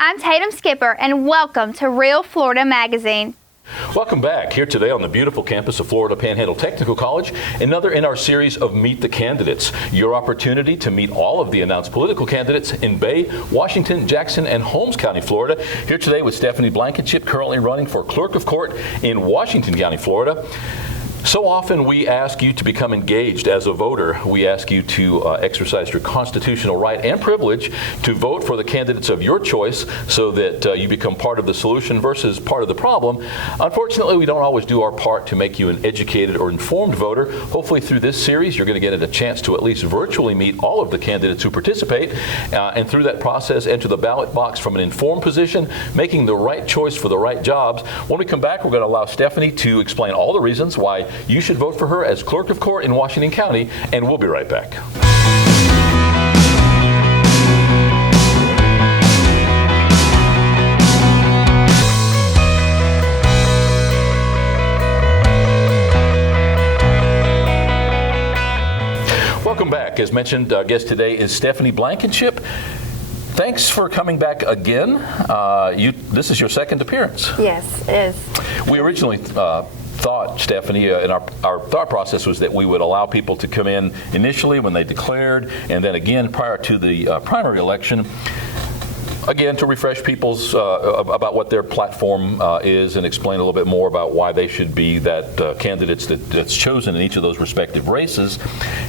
I'm Tatum Skipper, and welcome to Real Florida Magazine. Welcome back. Here today on the beautiful campus of Florida Panhandle Technical College, another in our series of Meet the Candidates, your opportunity to meet all of the announced political candidates in Bay, Washington, Jackson, and Holmes County, Florida. Here today with Stephanie Blankenship, currently running for Clerk of Court in Washington County, Florida. So often we ask you to become engaged as a voter. We ask you to exercise your constitutional right and privilege to vote for the candidates of your choice so that you become part of the solution versus part of the problem. Unfortunately, we don't always do our part to make you an educated or informed voter. Hopefully through this series, you're going to get a chance to at least virtually meet all of the candidates who participate, and through that process, enter the ballot box from an informed position, making the right choice for the right jobs. When we come back, we're going to allow Stephanie to explain all the reasons why you should vote for her as Clerk of Court in Washington County, and we'll be right back. Welcome back. As mentioned, our guest today is Stephanie Blankenship. Thanks for coming back again. This is your second appearance. Yes, it is. We originally thought, Stephanie, and our thought process was that we would allow people to come in initially when they declared, and then again prior to the primary election, again to refresh people's about what their platform is and explain a little bit more about why they should be that candidates that's chosen in each of those respective races.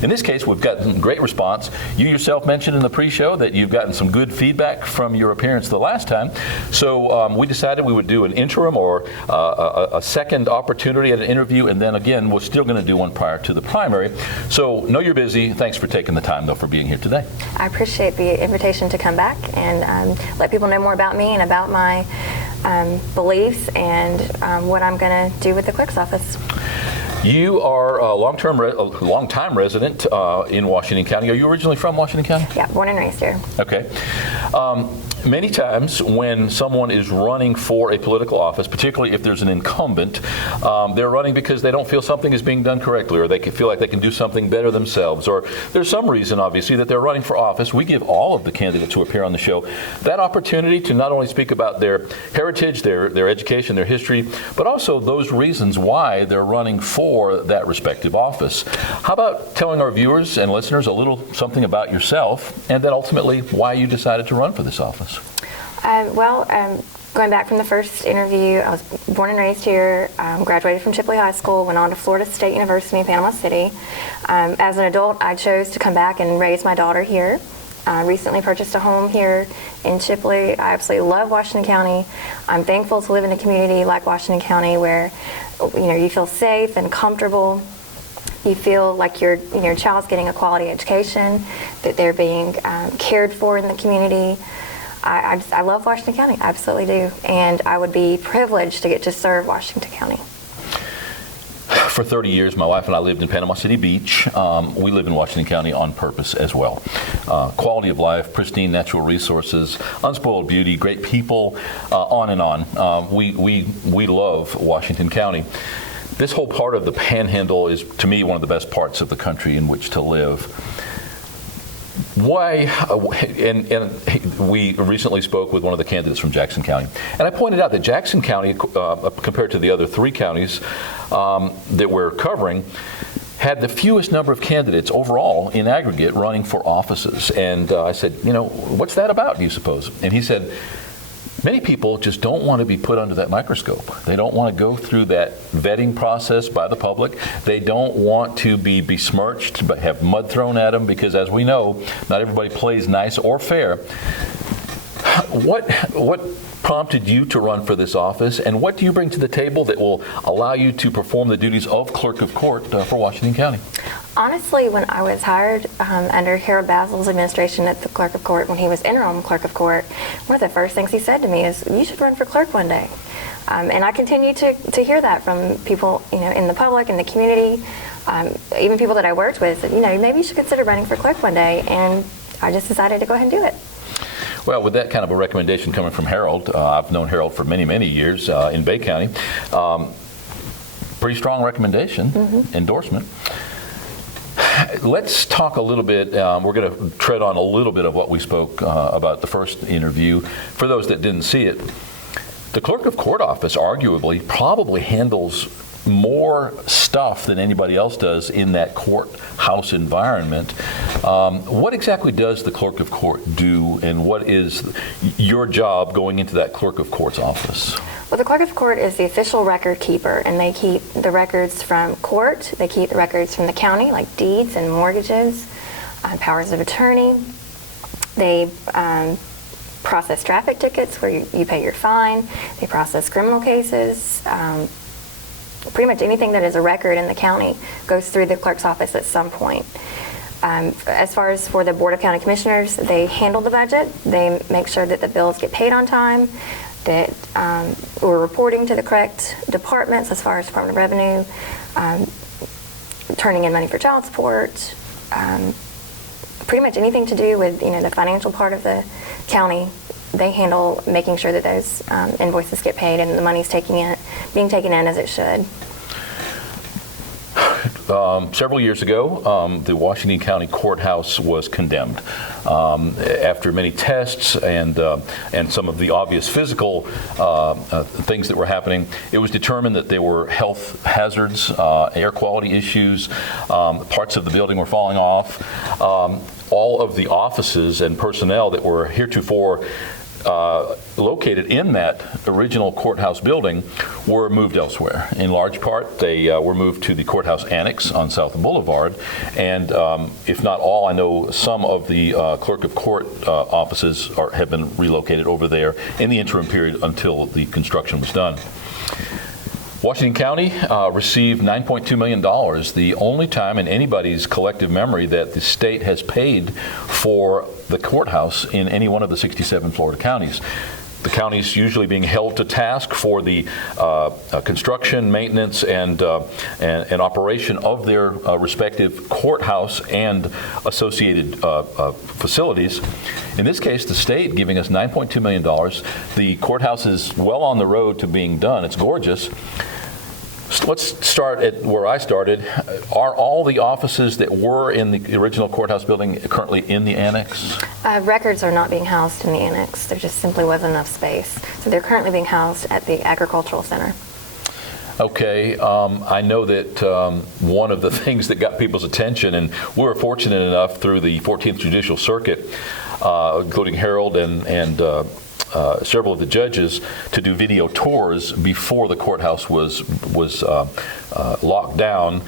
In this case, we've gotten great response. You yourself mentioned in the pre-show that you've gotten some good feedback from your appearance the last time. So we decided we would do an interim or a second opportunity at an interview, and then again, we're still going to do one prior to the primary. So know you're busy. Thanks for taking the time, though, for being here today. I appreciate the invitation to come back and let people know more about me and about my beliefs and what I'm going to do with the clerk's office. You are a long-time resident in Washington County. Are you originally from Washington County? Yeah, born and raised here. Okay. Many times when someone is running for a political office, particularly if there's an incumbent, they're running because they don't feel something is being done correctly, or they feel like they can do something better themselves, or there's some reason, obviously, that they're running for office. We give all of the candidates who appear on the show that opportunity to not only speak about their heritage, their education, their history, but also those reasons why they're running for that respective office. How about telling our viewers and listeners a little something about yourself, and then ultimately why you decided to run for this office? Going back from the first interview, I was born and raised here, graduated from Chipley High School, went on to Florida State University in Panama City. As an adult, I chose to come back and raise my daughter here. Recently purchased a home here in Chipley. I absolutely love Washington County. I'm thankful to live in a community like Washington County where you feel safe and comfortable. You feel like your child's getting a quality education, that they're being cared for in the community. I love Washington County, I absolutely do, and I would be privileged to get to serve Washington County. For 30 years, my wife and I lived in Panama City Beach. We live in Washington County on purpose as well. Quality of life, pristine natural resources, unspoiled beauty, great people, on and on. We love Washington County. This whole part of the Panhandle is, to me, one of the best parts of the country in which to live. Why, and we recently spoke with one of the candidates from Jackson County, and I pointed out that Jackson County, compared to the other three counties that we're covering, had the fewest number of candidates overall in aggregate running for offices. And I said, what's that about, do you suppose? And he said, many people just don't want to be put under that microscope. They don't want to go through that vetting process by the public. They don't want to be besmirched, but have mud thrown at them, because as we know, not everybody plays nice or fair. What prompted you to run for this office, and what do you bring to the table that will allow you to perform the duties of Clerk of Court for Washington County? Honestly, when I was hired under Harold Basil's administration at the Clerk of Court, when he was interim Clerk of Court, one of the first things he said to me is, you should run for clerk one day. And I continue to hear that from people in the public, in the community, even people that I worked with, that, maybe you should consider running for clerk one day. And I just decided to go ahead and do it. Well, with that kind of a recommendation coming from Harold, I've known Harold for many, many years in Bay County. Pretty strong recommendation, endorsement. let's talk a little bit. We're going to tread on a little bit of what we spoke about the first interview. For those that didn't see it, the clerk of court office arguably probably handles more stuff than anybody else does in that courthouse environment. What exactly does the clerk of court do, and what is your job going into that clerk of court's office? Well, the clerk of court is the official record keeper, and they keep the records from court. They keep the records from the county, like deeds and mortgages, powers of attorney. They process traffic tickets where you pay your fine. They process criminal cases. Pretty much anything that is a record in the county goes through the clerk's office at some point. As far as for the Board of County Commissioners, they handle the budget. They make sure that the bills get paid on time, that we're reporting to the correct departments as far as Department of Revenue, turning in money for child support, pretty much anything to do with the financial part of the county. They handle making sure that those invoices get paid and the money's being taken in as it should. Several years ago, the Washington County Courthouse was condemned. After many tests and some of the obvious physical things that were happening, it was determined that there were health hazards, air quality issues, parts of the building were falling off. All of the offices and personnel that were heretofore located in that original courthouse building were moved elsewhere. In large part, they were moved to the courthouse annex on South Boulevard, and if not all, I know some of the clerk of court offices have been relocated over there in the interim period until the construction was done. Washington County received $9.2 million, the only time in anybody's collective memory that the state has paid for the courthouse in any one of the 67 Florida counties. The counties usually being held to task for the construction, maintenance, and operation of their respective courthouse and associated facilities. In this case, the state giving us $9.2 million. The courthouse is well on the road to being done. It's gorgeous. Let's start at where I started. Are all the offices that were in the original courthouse building currently in the annex? Records are not being housed in the annex. There just simply wasn't enough space. So they're currently being housed at the Agricultural Center. Okay. I know that one of the things that got people's attention, and we were fortunate enough through the 14th Judicial Circuit, including Harold and several of the judges, to do video tours before the courthouse was locked down,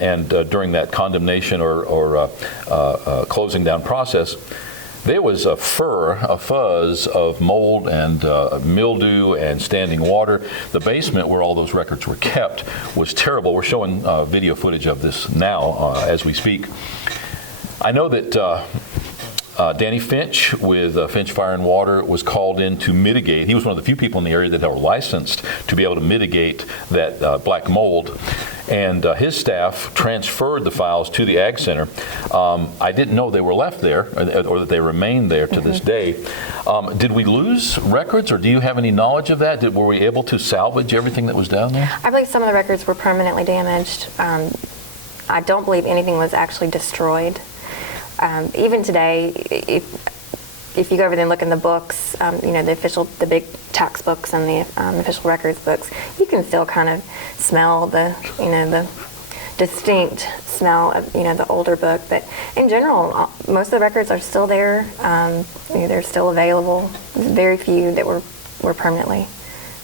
and during that condemnation or closing down process. There was a fuzz of mold and mildew and standing water. The basement where all those records were kept was terrible. We're showing video footage of this now as we speak. I know that Danny Finch with Finch Fire and Water was called in to mitigate. He was one of the few people in the area that were licensed to be able to mitigate that black mold. And his staff transferred the files to the Ag Center. I didn't know they were left there or that they remain there to this day. Did we lose records, or do you have any knowledge of that? Were we able to salvage everything that was down there? I believe some of the records were permanently damaged. I don't believe anything was actually destroyed. Even today, if you go over there and look in the books, the big tax books and the official records books, you can still kind of smell the distinct smell of the older book. But in general, most of the records are still there. They're still available. There's very few that were permanently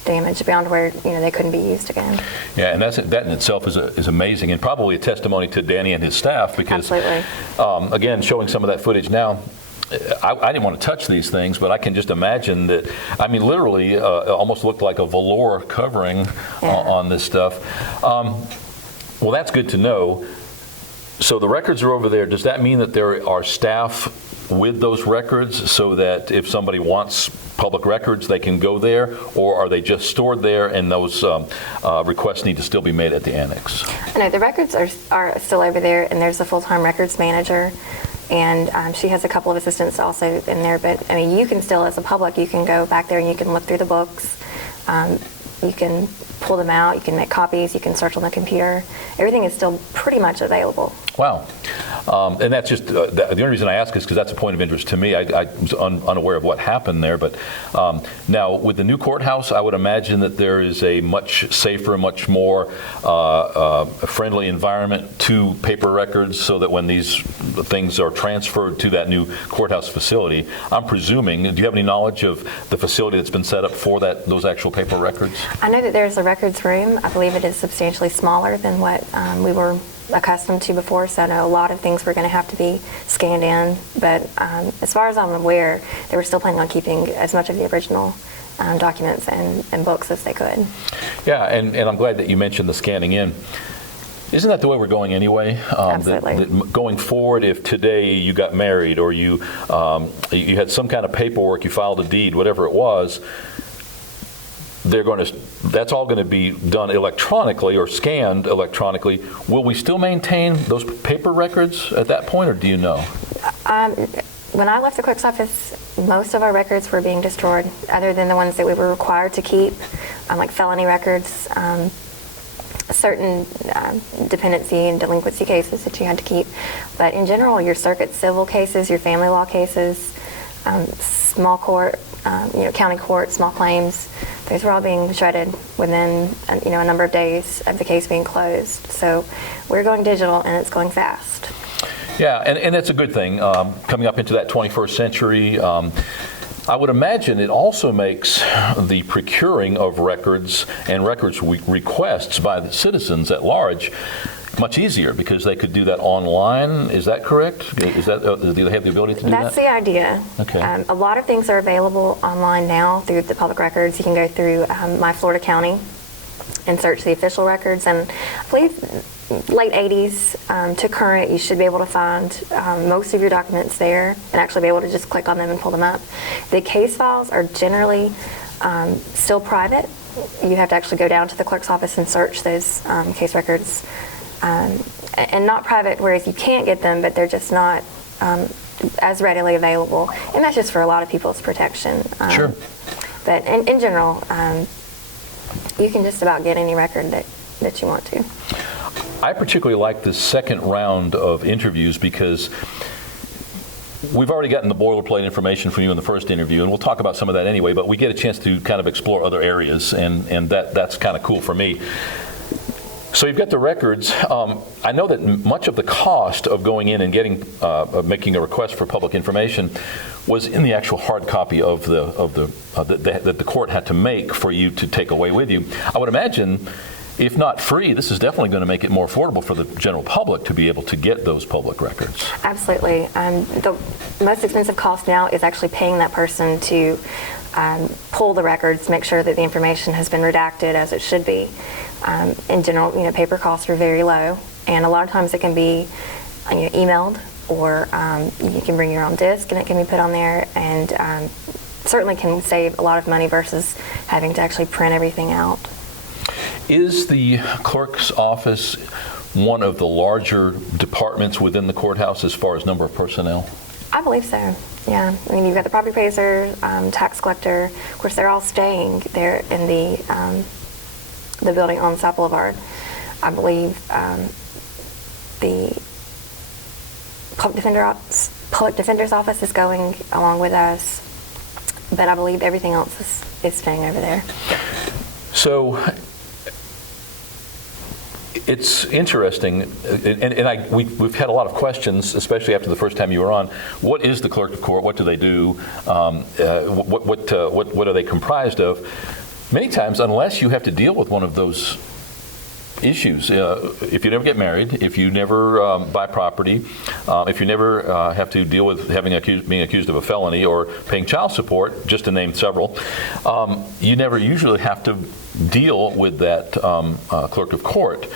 damaged beyond where they couldn't be used again. Yeah, and that in itself is amazing, and probably a testimony to Danny and his staff, because again, showing some of that footage now, I didn't want to touch these things, but I can just imagine that. I mean, literally, it almost looked like a velour covering on this stuff. Well, that's good to know. So the records are over there. Does that mean that there are staff with those records so that if somebody wants public records, they can go there, or are they just stored there and those requests need to still be made at the annex? No, the records are still over there, and there's a full-time records manager, and she has a couple of assistants also in there. But I mean, you can still, as a public, you can go back there and you can look through the books. You can pull them out, you can make copies, you can search on the computer. Everything is still pretty much available. Wow. And that's just, the only reason I ask is because that's a point of interest to me. I was unaware of what happened there. But now, with the new courthouse, I would imagine that there is a much safer, much more friendly environment to paper records, so that when these things are transferred to that new courthouse facility, I'm presuming, do you have any knowledge of the facility that's been set up for those actual paper records? I know that there's a records room. I believe it is substantially smaller than what we were accustomed to before, so I know a lot of things were going to have to be scanned in. But as far as I'm aware, they were still planning on keeping as much of the original documents and books as they could. Yeah, and I'm glad that you mentioned the scanning in. Isn't that the way we're going anyway? Absolutely. Going forward, if today you got married or you had some kind of paperwork, you filed a deed, whatever it was, that's all going to be done electronically or scanned electronically. Will we still maintain those paper records at that point, or do you know? When I left the clerk's office, most of our records were being destroyed, other than the ones that we were required to keep, like felony records, certain dependency and delinquency cases that you had to keep. But in general, your circuit civil cases, your family law cases, small court, county court, small claims, those were all being shredded within a number of days of the case being closed. So we're going digital, and it's going fast. Yeah, and it's a good thing. Coming up into that 21st century, I would imagine it also makes the procuring of records and records requests by the citizens at large much easier, because they could do that online. Is that correct? Do they have the ability to do that? That's the idea. Okay. A lot of things are available online now through the public records. You can go through My Florida County and search the official records. And I believe late 80s to current, you should be able to find most of your documents there and actually be able to just click on them and pull them up. The case files are generally still private. You have to actually go down to the clerk's office and search those case records. And not private, whereas you can't get them, but they're just not as readily available. And that's just for a lot of people's protection. Sure. But in general, you can just about get any record that you want to. I particularly like the second round of interviews because we've already gotten the boilerplate information from you in the first interview, and we'll talk about some of that anyway, but we get a chance to kind of explore other areas, and that's kind of cool for me. So you've got the records. I know that much of the cost of going in and making a request for public information was in the actual hard copy that the court had to make for you to take away with you. I would imagine, if not free, this is definitely going to make it more affordable for the general public to be able to get those public records. Absolutely. The most expensive cost now is actually paying that person to pull the records, make sure that the information has been redacted as it should be. In general, paper costs are very low, and a lot of times it can be emailed, or you can bring your own disk and it can be put on there, and certainly can save a lot of money versus having to actually print everything out. Is the clerk's office one of the larger departments within the courthouse as far as number of personnel? I believe so, yeah. I mean, you've got the property appraiser, tax collector. Of course, they're all staying there in the building on South Boulevard. I believe the public defender's office is going along with us, but I believe everything else is staying over there. So it's interesting, and we've had a lot of questions, especially after the first time you were on. What is the clerk of court? What do they do? What are they comprised of? Many times, unless you have to deal with one of those issues, if you never get married, if you never buy property, if you never have to deal with being accused of a felony or paying child support, just to name several, you never usually have to deal with that clerk of court,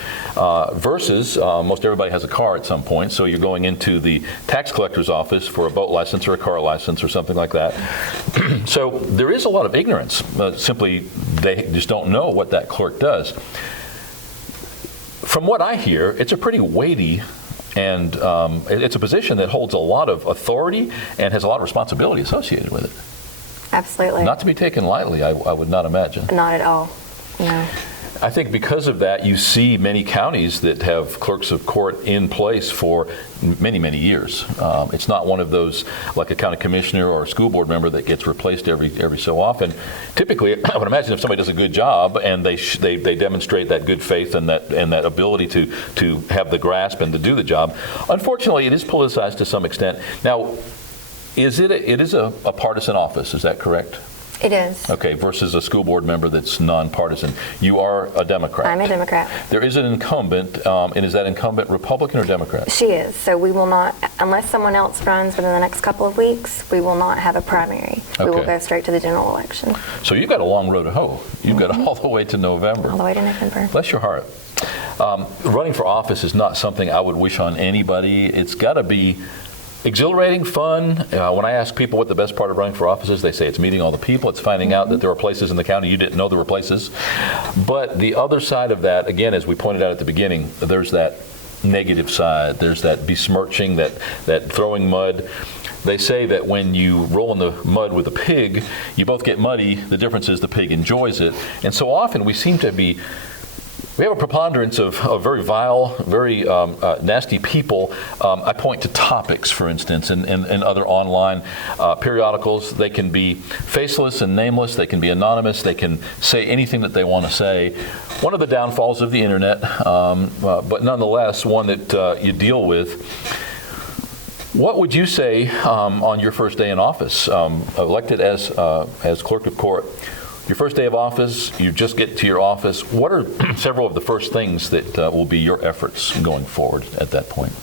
versus most everybody has a car at some point, so you're going into the tax collector's office for a boat license or a car license or something like that. So there is a lot of ignorance. Simply, they just don't know what that clerk does. From what I hear, it's a pretty weighty, and it's a position that holds a lot of authority and has a lot of responsibility associated with it. Absolutely. Not to be taken lightly, I would not imagine. Not at all, no. I think because of that, you see many counties that have clerks of court in place for many, many years. It's not one of those like a county commissioner or a school board member that gets replaced every so often. Typically, I would imagine if somebody does a good job and they demonstrate that good faith and that ability to have the grasp and to do the job. Unfortunately, it is politicized to some extent. Now, it is a partisan office, is that correct? It is. Okay, versus a school board member that's nonpartisan. You are a Democrat. I'm a Democrat. There is an incumbent, and is that incumbent Republican or Democrat? She is. So we will not, unless someone else runs within the next couple of weeks, we will not have a primary. Okay. We will go straight to the general election. So you've got a long road to hoe. You've got all the way to November. All the way to November. Bless your heart. Running for office is not something I would wish on anybody. It's got to be exhilarating, fun. When I ask people what the best part of running for office is, they say it's meeting all the people. It's finding out that there are places in the county you didn't know there were places. But the other side of that, again, as we pointed out at the beginning, there's that negative side. There's that besmirching, that throwing mud. They say that when you roll in the mud with a pig, you both get muddy. The difference is the pig enjoys it. And so often we seem to be we have a preponderance of very vile, very nasty people. I point to topics, for instance, and other online periodicals. They can be faceless and nameless. They can be anonymous. They can say anything that they want to say. One of the downfalls of the internet, but nonetheless one that you deal with. What would you say on your first day in office, elected as clerk of court? Your first day of office, you just get to your office. What are several of the first things that will be your efforts going forward at that point?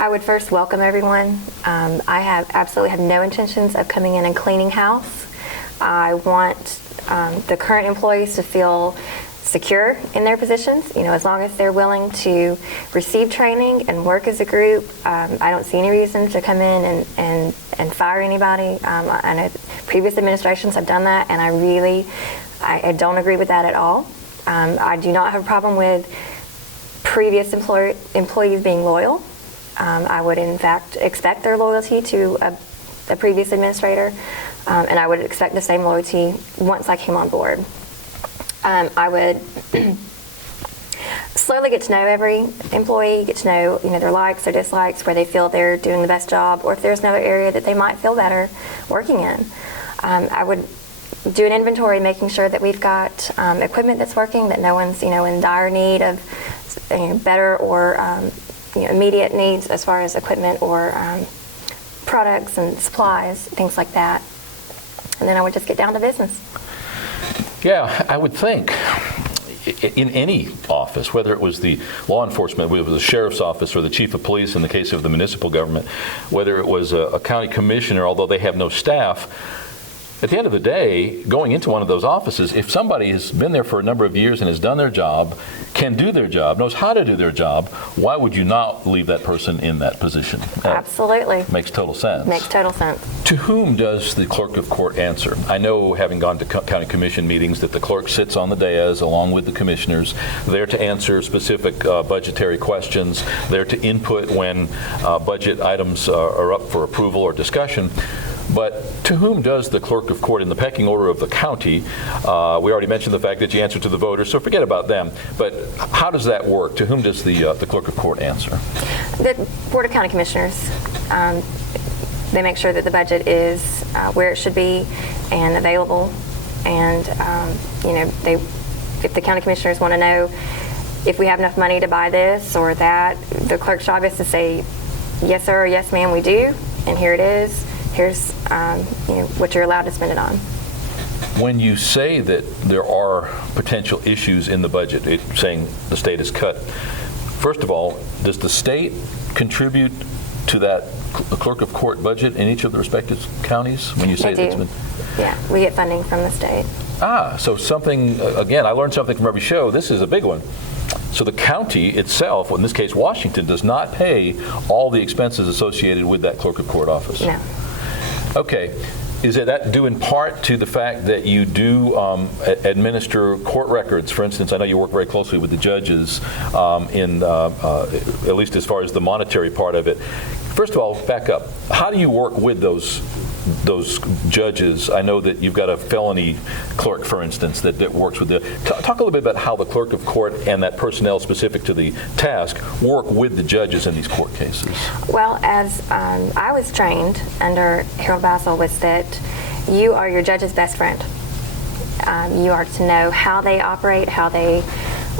I would first welcome everyone. I absolutely have no intentions of coming in and cleaning house. I want the current employees to feel secure in their positions, as long as they're willing to receive training and work as a group. I don't see any reason to come in and fire anybody. I know previous administrations have done that, and I don't agree with that at all. I do not have a problem with previous employees being loyal. I would, in fact, expect their loyalty to a previous administrator, and I would expect the same loyalty once I came on board. I would slowly get to know every employee, get to know their likes, their dislikes, where they feel they're doing the best job, or if there's another area that they might feel better working in. I would do an inventory, making sure that we've got equipment that's working, that no one's in dire need of better or immediate needs as far as equipment or products and supplies, things like that. And then I would just get down to business. Yeah, I would think in any office, whether it was the law enforcement, whether it was the sheriff's office or the chief of police in the case of the municipal government, whether it was a county commissioner, although they have no staff, at the end of the day, going into one of those offices, if somebody has been there for a number of years and has done their job, can do their job, knows how to do their job, why would you not leave that person in that position? Absolutely. Makes total sense. Makes total sense. To whom does the clerk of court answer? I know, having gone to county commission meetings, that the clerk sits on the dais along with the commissioners, there to answer specific budgetary questions, there to input when budget items are up for approval or discussion. But to whom does the clerk of court, in the pecking order of the county, we already mentioned the fact that you answer to the voters, so forget about them, but how does that work? To whom does the clerk of court answer? The Board of County Commissioners. They make sure that the budget is where it should be and available, and if the county commissioners want to know if we have enough money to buy this or that, the clerk's job is to say, yes sir, or yes ma'am, we do, and here it is. Here's what you're allowed to spend it on. When you say that there are potential issues in the budget, saying the state is cut, first of all, does the state contribute to that clerk of court budget in each of the respective counties? When you say They that's do. been, Yeah, we get funding from the state. so something, again, I learned something from every show. This is a big one. So the county itself, in this case Washington, does not pay all the expenses associated with that clerk of court office. No. Okay. Is that due in part to the fact that you do administer court records? For instance, I know you work very closely with the judges at least as far as the monetary part of it. First of all, back up. How do you work with those those judges. I know that you've got a felony clerk, for instance, that works with the. Talk a little bit about how the clerk of court and that personnel specific to the task work with the judges in these court cases. Well, as I was trained under Harold Bassel, was that you are your judge's best friend. You are to know how they operate, how they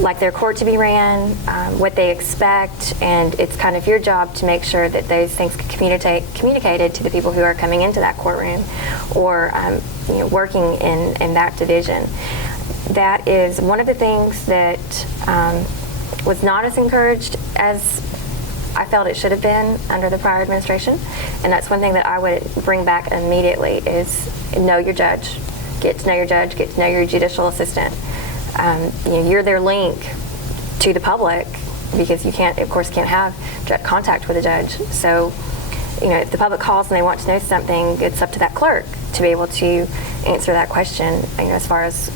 like their court to be ran, what they expect, and it's kind of your job to make sure that those things get communicated to the people who are coming into that courtroom or working in that division. That is one of the things that was not as encouraged as I felt it should have been under the prior administration, and that's one thing that I would bring back immediately is know your judge. Get to know your judge, get to know your judicial assistant. You're their link to the public because you can't have direct contact with a judge. So, if the public calls and they want to know something, it's up to that clerk to be able to answer that question, as far as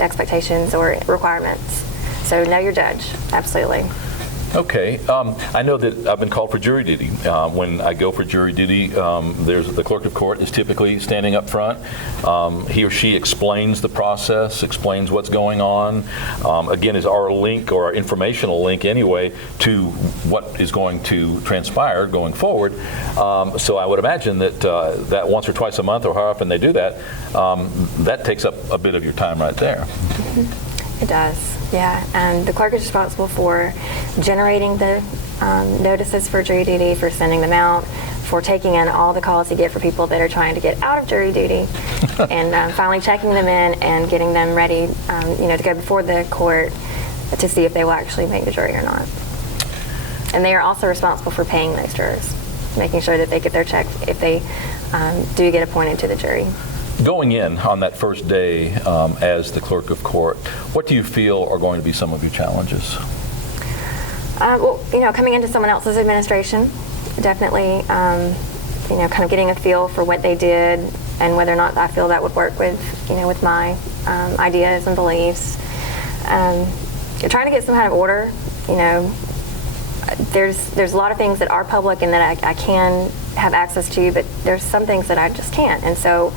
expectations or requirements. So know your judge, absolutely. Okay. I know that I've been called for jury duty. When I go for jury duty, there's the clerk of court is typically standing up front. He or she explains the process, explains what's going on. Again, is our link or our informational link anyway to what is going to transpire going forward. So I would imagine that that once or twice a month, or how often they do that, that takes up a bit of your time right there. It does. Yeah, and the clerk is responsible for generating the notices for jury duty, for sending them out, for taking in all the calls you get for people that are trying to get out of jury duty, and finally checking them in and getting them ready, to go before the court to see if they will actually make the jury or not. And they are also responsible for paying those jurors, making sure that they get their check if they do get appointed to the jury. Going in on that first day as the clerk of court, what do you feel are going to be some of your challenges? Coming into someone else's administration, definitely, kind of getting a feel for what they did and whether or not I feel that would work with, with my ideas and beliefs. Trying to get some kind of order, there's a lot of things that are public and that I can have access to, but there's some things that I just can't. And so,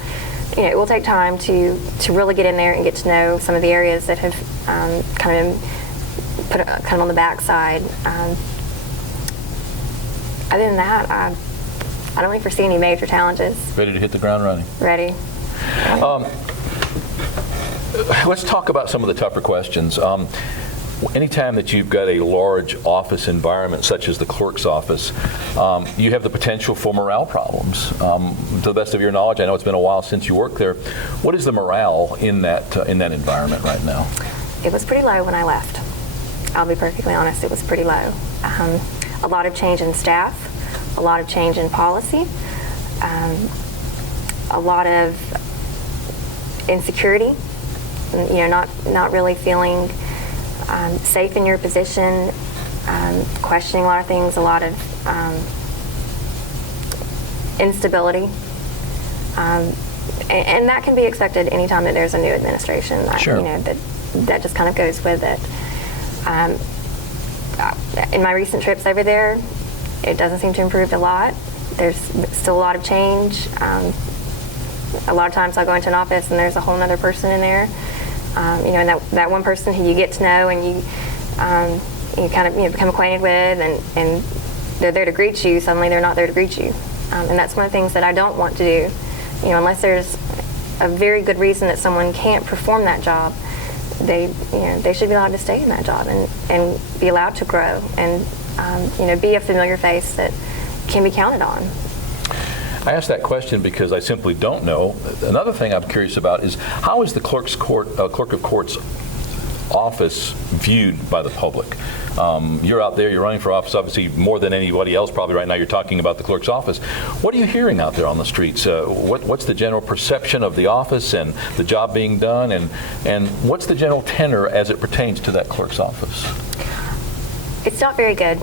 it will take time to really get in there and get to know some of the areas that have kind of put kind of on the backside. Other than that, I don't really foresee any major challenges. Ready to hit the ground running? Ready. Let's talk about some of the tougher questions. Anytime that you've got a large office environment such as the clerk's office, you have the potential for morale problems. To the best of your knowledge, I know it's been a while since you worked there. What is the morale in that environment right now? It was pretty low when I left. I'll be perfectly honest, it was pretty low. A lot of change in staff, a lot of change in policy, a lot of insecurity, not really feeling safe in your position, questioning a lot of things, a lot of instability. And that can be expected anytime that there's a new administration. Sure. That just kind of goes with it. In my recent trips over there, it doesn't seem to improve a lot. There's still a lot of change. A lot of times I'll go into an office and there's a whole other person in there. And that one person who you get to know and you kind of become acquainted with, and they're there to greet you. Suddenly they're not there to greet you, and that's one of the things that I don't want to do. Unless there's a very good reason that someone can't perform that job, they should be allowed to stay in that job and be allowed to grow and be a familiar face that can be counted on. I ask that question because I simply don't know. Another thing I'm curious about is how is the clerk of court's office viewed by the public? You're out there, you're running for office, obviously more than anybody else probably right now. You're talking about the clerk's office. What are you hearing out there on the streets? What's the general perception of the office and the job being done, and what's the general tenor as it pertains to that clerk's office? It's not very good.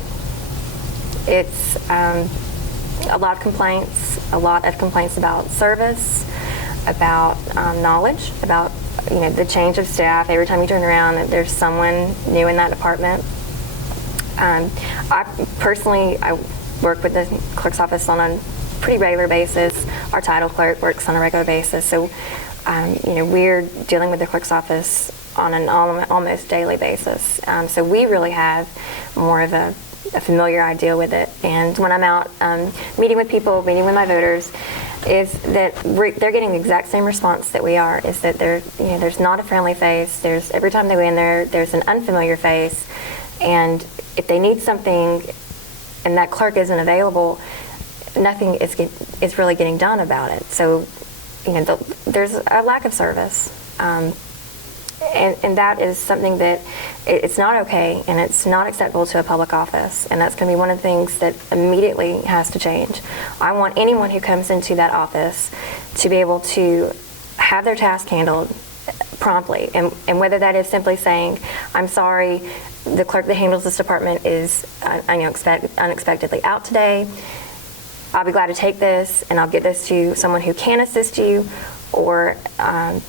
It's a lot of complaints about service, about knowledge, about the change of staff. Every time you turn around, there's someone new in that department. I work with the clerk's office on a pretty regular basis. Our title clerk works on a regular basis. So, we're dealing with the clerk's office on an almost daily basis. So we really have more of a familiar idea with it. And when I'm out meeting with people, meeting with my voters, is that they're getting the exact same response that we are. Is that there's not a friendly face. There's every time they go in there, there's an unfamiliar face, and if they need something, and that clerk isn't available, nothing is really getting done about it. So, there's a lack of service. And that is something that it's not okay, and it's not acceptable to a public office, and that's going to be one of the things that immediately has to change. I want anyone who comes into that office to be able to have their task handled promptly, and whether that is simply saying, I'm sorry, the clerk that handles this department is unexpectedly out today. I'll be glad to take this, and I'll get this to someone who can assist you, or I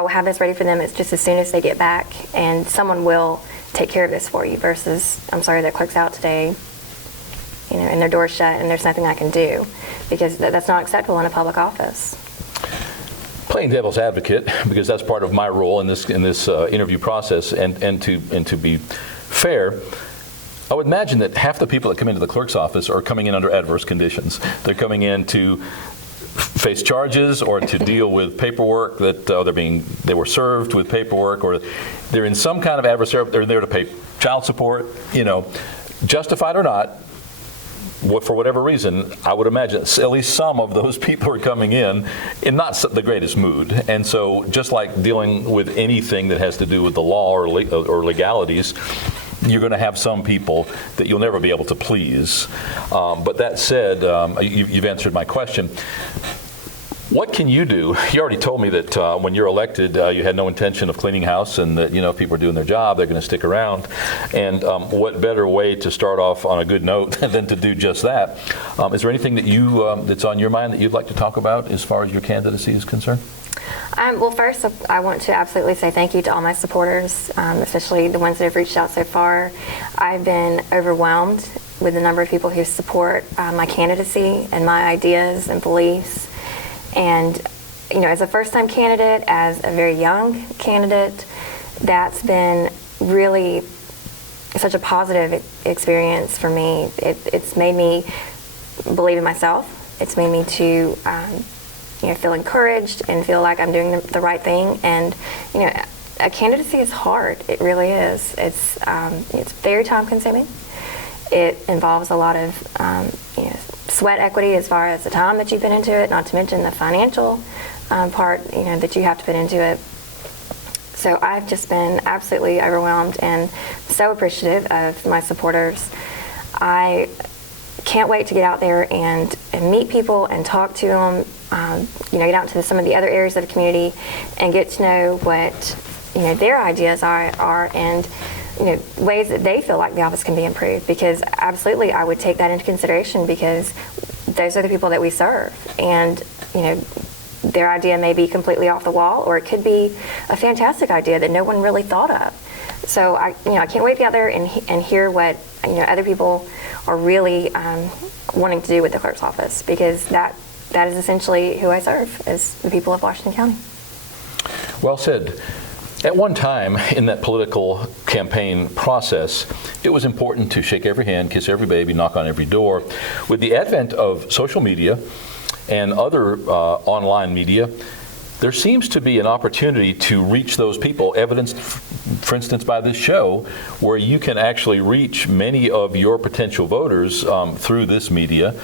will have this ready for them. It's just as soon as they get back, and someone will take care of this for you. Versus, I'm sorry, that clerk's out today, and their door's shut, and there's nothing I can do, because that's not acceptable in a public office. Playing devil's advocate, because that's part of my role in this interview process, and to be fair, I would imagine that half the people that come into the clerk's office are coming in under adverse conditions. They're coming in to face charges, or to deal with paperwork that they were served with paperwork, or they're in some kind of adversarial. They're there to pay child support, justified or not. For whatever reason, I would imagine at least some of those people are coming in not the greatest mood. And so, just like dealing with anything that has to do with the law or legalities, you're going to have some people that you'll never be able to please. But that said, you've answered my question. What can you do? You already told me that when you're elected, you had no intention of cleaning house, and that if people are doing their job, they're going to stick around. And what better way to start off on a good note than to do just that? Is there anything that that's on your mind that you'd like to talk about as far as your candidacy is concerned? Well, first, I want to absolutely say thank you to all my supporters, especially the ones that have reached out so far. I've been overwhelmed with the number of people who support my candidacy and my ideas and beliefs. And, as a first-time candidate, as a very young candidate, that's been really such a positive experience for me. It's made me believe in myself. It's made me to feel encouraged and feel like I'm doing the right thing. And a candidacy is hard. It really is. It's very time-consuming. It involves a lot of sweat equity as far as the time that you put into it, not to mention the financial part that you have to put into it. So I've just been absolutely overwhelmed and so appreciative of my supporters. I can't wait to get out there and meet people and talk to them, get out to some of the other areas of the community and get to know what their ideas are and ways that they feel like the office can be improved, because absolutely I would take that into consideration, because those are the people that we serve, and their idea may be completely off the wall, or it could be a fantastic idea that no one really thought of. So I can't wait to get out there and hear what other people are really wanting to do with the clerk's office, because that is essentially who I serve, is the people of Washington County. Well said. At one time in that political campaign process, it was important to shake every hand, kiss every baby, knock on every door. With the advent of social media and other online media, there seems to be an opportunity to reach those people, evidenced, for instance, by this show, where you can actually reach many of your potential voters through this media.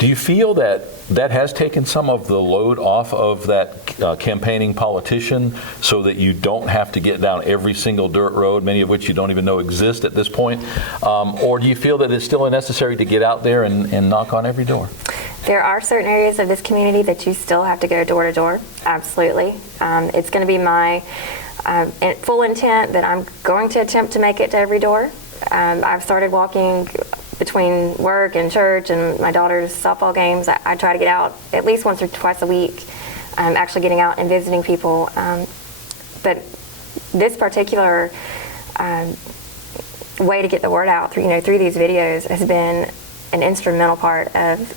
Do you feel that has taken some of the load off of that campaigning politician, so that you don't have to get down every single dirt road, many of which you don't even know exist at this point? Or do you feel that it's still necessary to get out there and knock on every door? There are certain areas of this community that you still have to go door to door. Absolutely. It's going to be my full intent that I'm going to attempt to make it to every door. I've started walking between work and church and my daughter's softball games. I try to get out at least once or twice a week, actually getting out and visiting people. But this particular way to get the word out through these videos has been an instrumental part of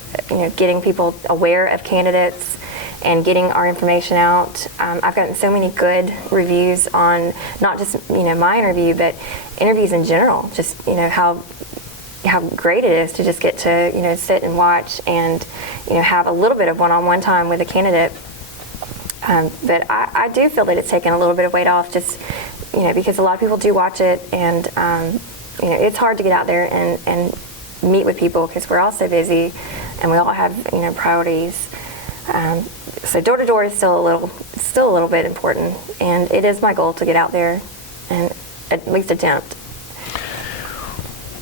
getting people aware of candidates and getting our information out. I've gotten so many good reviews on not just my interview, but interviews in general. Just how great it is to just get to sit and watch and have a little bit of one-on-one time with a candidate. But I do feel that it's taken a little bit of weight off, just because a lot of people do watch it, and it's hard to get out there and meet with people because we're all so busy and we all have priorities. So door to door is still a little bit important, and it is my goal to get out there and at least attempt.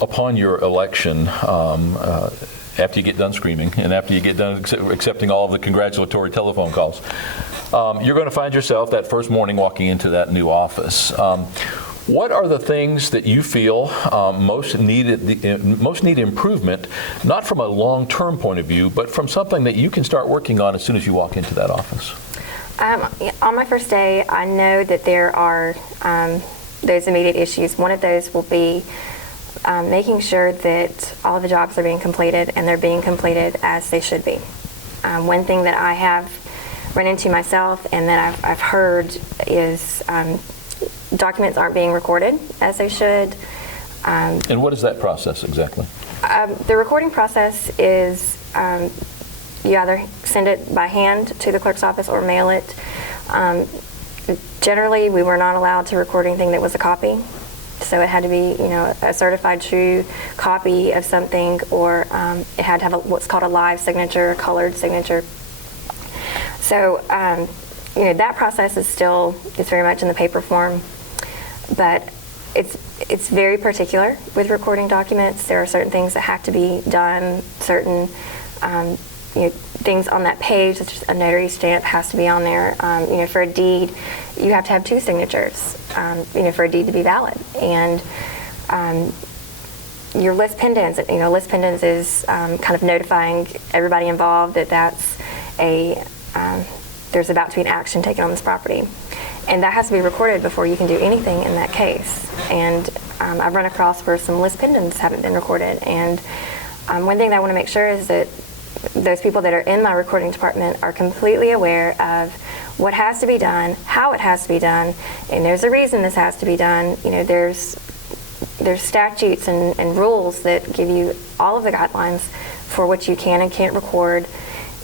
Upon your election, after you get done screaming and after you get done accepting all of the congratulatory telephone calls, you're going to find yourself that first morning walking into that new office. What are the things that you feel most need improvement, not from a long-term point of view, but from something that you can start working on as soon as you walk into that office? On my first day, I know that there are those immediate issues. One of those will be making sure that all the jobs are being completed and they're being completed as they should be. One thing that I have run into myself and that I've heard is documents aren't being recorded as they should. And what is that process exactly? The recording process is you either send it by hand to the clerk's office or mail it. Generally, we were not allowed to record anything that was a copy. So it had to be, a certified true copy of something, or it had to have what's called a live signature, a colored signature. So, that process is very much in the paper form, but it's very particular with recording documents. There are certain things that have to be done, certain things on that page, such as a notary stamp has to be on there. For a deed, you have to have two signatures, for a deed to be valid. And your list pendants, list pendants is kind of notifying everybody involved that there's about to be an action taken on this property. And that has to be recorded before you can do anything in that case. And I've run across where some list pendants haven't been recorded. And one thing that I want to make sure is that those people that are in my recording department are completely aware of what has to be done, how it has to be done, and there's a reason this has to be done. There's statutes and rules that give you all of the guidelines for what you can and can't record.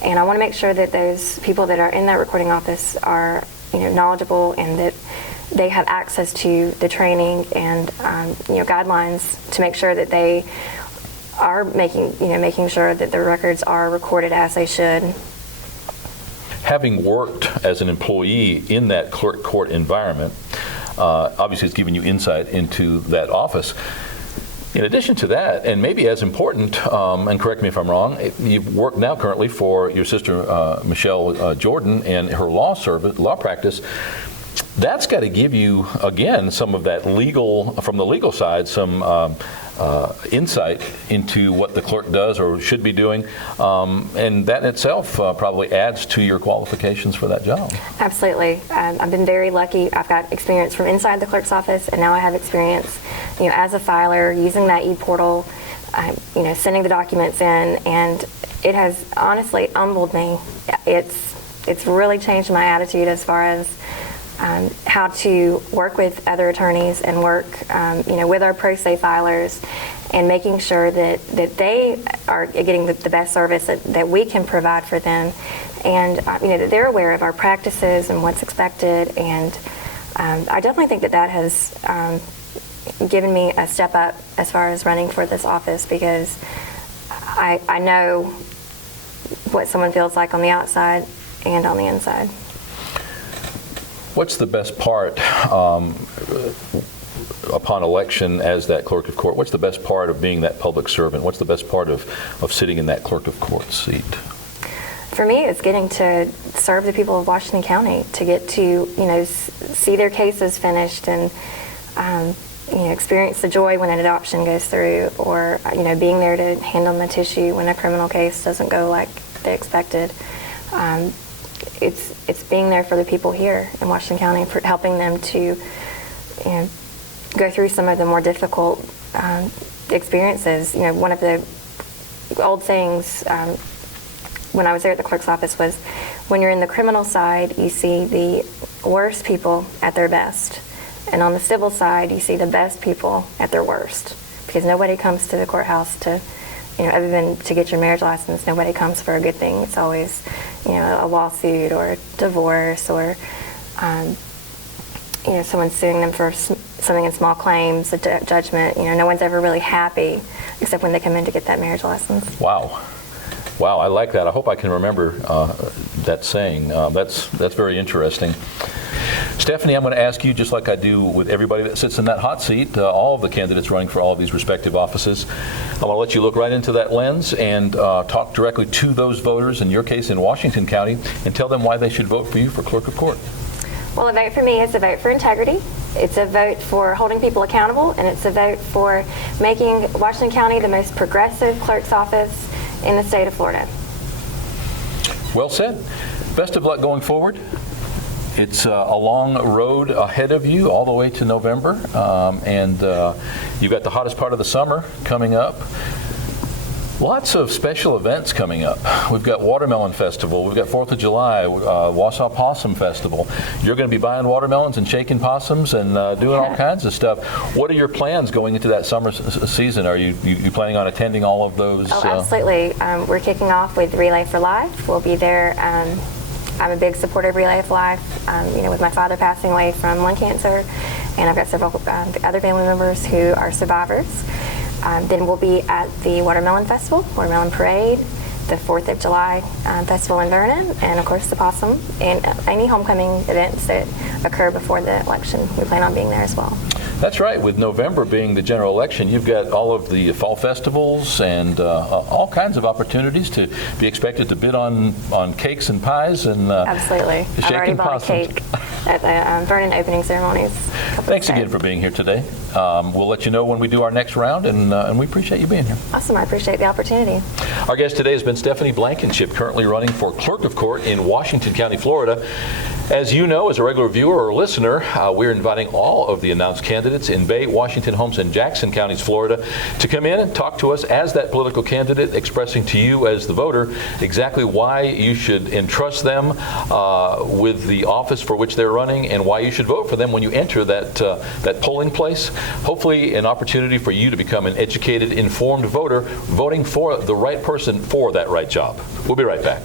And I want to make sure that those people that are in that recording office are knowledgeable and that they have access to the training and guidelines to make sure that they are making sure that the records are recorded as they should. Having worked as an employee in that clerk court environment, obviously it's given you insight into that office. In addition to that, and maybe as important, and correct me if I'm wrong, you work now currently for your sister Michelle Jordan and her law practice. That's got to give you, again, some of that from the legal side, some insight into what the clerk does or should be doing, and that in itself probably adds to your qualifications for that job. Absolutely. I've been very lucky. I've got experience from inside the clerk's office, and now I have experience, as a filer, using that e-portal, sending the documents in, and it has honestly humbled me. It's really changed my attitude as far as how to work with other attorneys and work, with our pro se filers, and making sure that they are getting the best service that we can provide for them, and that they're aware of our practices and what's expected. And I definitely think that has given me a step up as far as running for this office, because I know what someone feels like on the outside and on the inside. What's the best part upon election as that clerk of court? What's the best part of being that public servant? What's the best part of sitting in that clerk of court seat? For me, it's getting to serve the people of Washington County, to get to see their cases finished and experience the joy when an adoption goes through, or being there to hand them the tissue when a criminal case doesn't go like they expected. It's being there for the people here in Washington County, for helping them to go through some of the more difficult experiences. One of the old sayings when I was there at the clerk's office was, when you're in the criminal side, you see the worst people at their best. And on the civil side, you see the best people at their worst. Because nobody comes to the courthouse to, other than to get your marriage license, nobody comes for a good thing. It's always, a lawsuit or a divorce or, someone suing them for something in small claims, a judgment. No one's ever really happy except when they come in to get that marriage license. Wow. Wow, I like that. I hope I can remember that saying. That's very interesting. Stephanie, I'm going to ask you, just like I do with everybody that sits in that hot seat, all of the candidates running for all of these respective offices, I'm going to let you look right into that lens and talk directly to those voters, in your case in Washington County, and tell them why they should vote for you for Clerk of Court. Well, a vote for me is a vote for integrity. It's a vote for holding people accountable, and it's a vote for making Washington County the most progressive clerk's office in the state of Florida. Well said. Best of luck going forward. It's a long road ahead of you all the way to November, and you've got the hottest part of the summer coming up. Lots of special events coming up. We've got Watermelon Festival, we've got 4th of July, Wausau Possum Festival. You're going to be buying watermelons and shaking possums and doing all kinds of stuff. What are your plans going into that summer season? Are you planning on attending all of those? Oh, absolutely. We're kicking off with Relay for Life. We'll be there. I'm a big supporter of Relay for Life, with my father passing away from lung cancer, and I've got several other family members who are survivors. Then we'll be at the Watermelon Festival, Watermelon Parade, the 4th of July Festival in Vernon, and of course the Possum, and any homecoming events that occur before the election. We plan on being there as well. That's right. With November being the general election, you've got all of the fall festivals and all kinds of opportunities to be expected to bid on cakes and pies and absolutely. I've already bought a cake at the Vernon opening ceremonies. Thanks again for being here today. We'll let you know when we do our next round, and we appreciate you being here. Awesome. I appreciate the opportunity. Our guest today has been Stephanie Blankenship, currently running for Clerk of Court in Washington County, Florida. As you know, as a regular viewer or listener, we're inviting all of the announced candidates in Bay, Washington, Holmes, and Jackson counties, Florida, to come in and talk to us as that political candidate, expressing to you as the voter exactly why you should entrust them with the office for which they're running and why you should vote for them when you enter that polling place. Hopefully an opportunity for you to become an educated, informed voter, voting for the right person for that right job. We'll be right back.